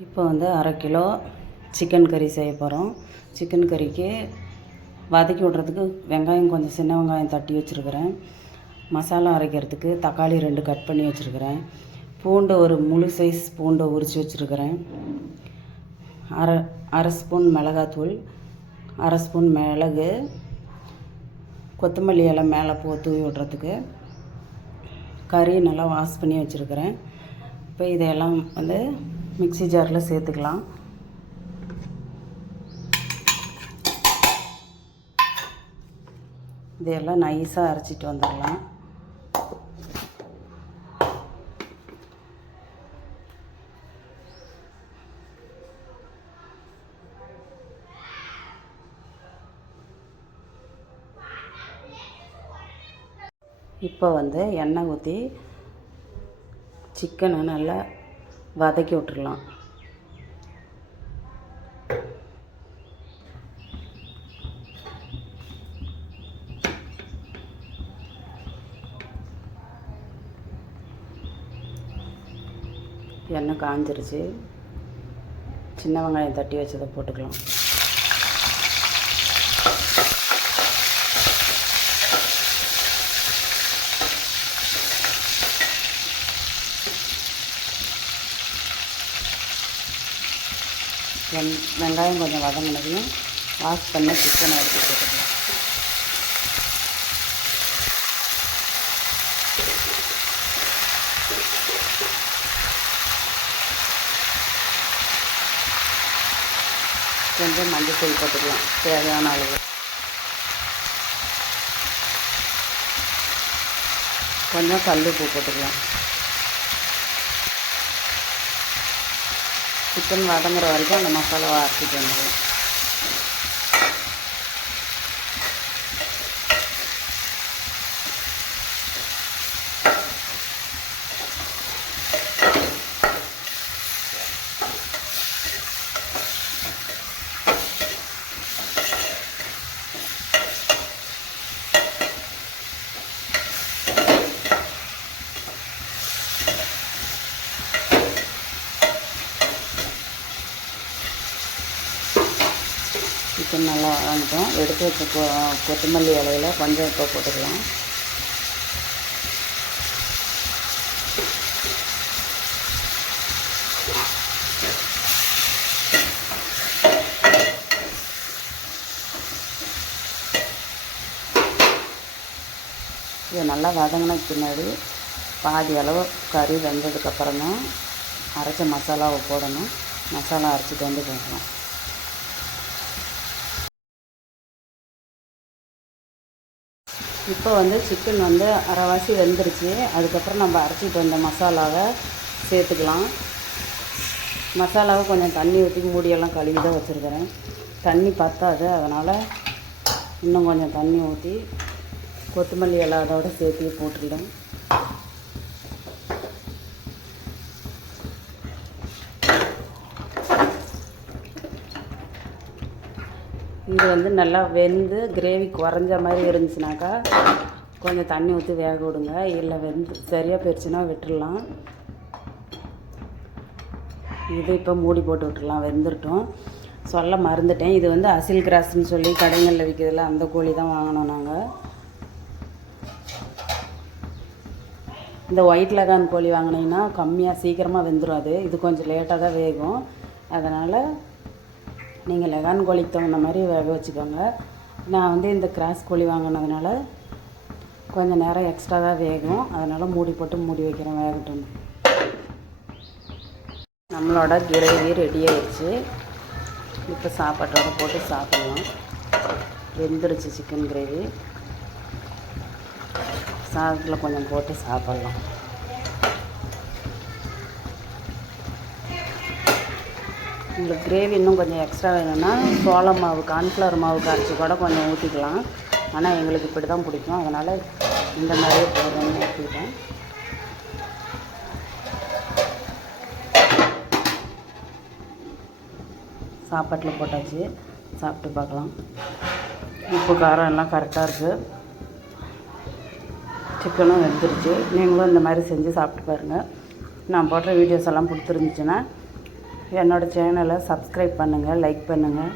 இப்போ வந்து அரை கிலோ சிக்கன் கறி செய்ய போகிறோம் சிக்கன் கறிக்கு வதக்கி விட்றதுக்கு வெங்காயம் கொஞ்சம் சின்ன வெங்காயம் தட்டி வச்சுருக்கிறேன். மசாலா அரைக்கிறதுக்கு தக்காளி ரெண்டு கட் பண்ணி வச்சுருக்கிறேன். பூண்டு ஒரு முழு சைஸ் பூண்டை உரித்து வச்சுருக்கிறேன். அரை அரை ஸ்பூன் மிளகாத்தூள் அரை ஸ்பூன் மிளகு கொத்தமல்லி இலை மேலே போ தூவி விட்றதுக்கு கறி நல்லா வாஷ் பண்ணி வச்சுருக்கிறேன். இப்போ இதையெல்லாம் வந்து மிக்ஸி ஜாரில் சேர்த்துக்கலாம். இதையெல்லாம் நைஸாக அரைச்சிட்டு வந்துடலாம். இப்போ வந்து எண்ணெய் ஊற்றி சிக்கனை நல்லா வதக்கி விட்டுறலாம். எண்ணெய் காஞ்சிருச்சு. சின்ன வெங்காயம் தட்டி வச்சதை போட்டுக்கலாம். வெங் வெங்காயம் கொஞ்சம் வதங்கினதையும் வாஷ் பண்ண சிக்கனை எடுத்து போட்டுக்கலாம். கொஞ்சம் மஞ்சள் தூள் போட்டுக்கலாம் தேவையான அளவு. கொஞ்சம் கல் உப்பு போட்டுக்கலாம். சிக்கன் வதங்குற வரைக்கும் அந்த மசாலாவை அரைச்சிட்டு வந்துடும் சிக்கன் நல்லா வதங்கிட்டோம் எடுத்து வச்ச கொ கொத்தமல்லி இலையில கொஞ்சம் இப்போ போட்டுக்கலாம். இது நல்லா வதங்கின பின்னாடி பாதி அளவு கறி வெந்ததுக்கப்புறம் தான் அரைச்ச மசாலாவை போடணும். மசாலா அரைச்சிட்டு வந்து போடணும் இப்போ வந்து சிக்கன் வந்து அரைவாசி வெந்துருச்சு. அதுக்கப்புறம் நம்ம அரைச்சிட்டு வந்த மசாலாவை சேர்த்துக்கலாம். மசாலாவை கொஞ்சம் தண்ணி ஊற்றி மூடியெல்லாம் கழுவி தான் வச்சுருக்கிறேன். தண்ணி பத்தாது அதனால் இன்னும் கொஞ்சம் தண்ணி ஊற்றி கொத்தமல்லி எல்லாம் அதோடு சேர்த்து போட்டுடலாம். இது வந்து நல்லா வெந்து கிரேவி குறைஞ்ச மாதிரி இருந்துச்சுனாக்கா கொஞ்சம் தண்ணி ஊற்றி வேக விடுங்க. இல்லை வெந்து சரியாக போயிடுச்சுன்னா விட்டுடலாம் இது இப்போ மூடி போட்டு விட்டுடலாம் வெந்துட்டோம் சொல்ல மறந்துட்டேன். இது வந்து அசில் கிராஸ்ன்னு சொல்லி கடைகளில் விற்கிறதுல அந்த கோழி தான் வாங்கினோம் நாங்கள் இந்த ஒயிட் லகான் கோழி வாங்கினீங்கன்னா கம்மியாக சீக்கிரமாக வெந்துடும் அது இது கொஞ்சம் லேட்டாக தான் வேகும். அதனால் நீங்கள் லெகான் கோழிக்கு தகுந்த மாதிரி வேக வச்சுக்கோங்க. நான் வந்து இந்த கிராஸ் கோழி வாங்கினதுனால கொஞ்சம் நேரம் எக்ஸ்ட்ரா தான் வேகும். அதனால் மூடி போட்டு மூடி வைக்கிறேன் வேகட்டும். நம்மளோட கிரேவி ரெடி ஆயிடுச்சு. இப்போ சாப்பாட்டோட போட்டு சாப்பிட்லாம். வெந்துடுச்சு சிக்கன் கிரேவி சாதத்தில் கொஞ்சம் போட்டு சாப்பிட்லாம். உங்களுக்கு கிரேவி இன்னும் கொஞ்சம் எக்ஸ்ட்ரா வேணும்னா சோள மாவு கார்ன்ஃப்ளவர் மாவு கரைச்சி கூட கொஞ்சம் ஊற்றிக்கலாம் ஆனால் எங்களுக்கு இப்படி தான் பிடிக்கும். அதனால் இந்த மாதிரியே போடுறேன்னு ஊற்றிட்டேன் சாப்பாட்டில் போட்டாச்சு. சாப்பிட்டு பார்க்கலாம். உப்பு காரம் எல்லாம் கரெக்டாக இருக்குது சிக்கனும் வெந்துருச்சு. நீங்களும் இந்த மாதிரி செஞ்சு சாப்பிட்டு பாருங்கள் நான் போடுற வீடியோஸ் எல்லாம் பிடிச்சிருந்துச்சுன்னா என்னோடய சேனலை சப்ஸ்கிரைப் பண்ணுங்கள் லைக் பண்ணுங்கள்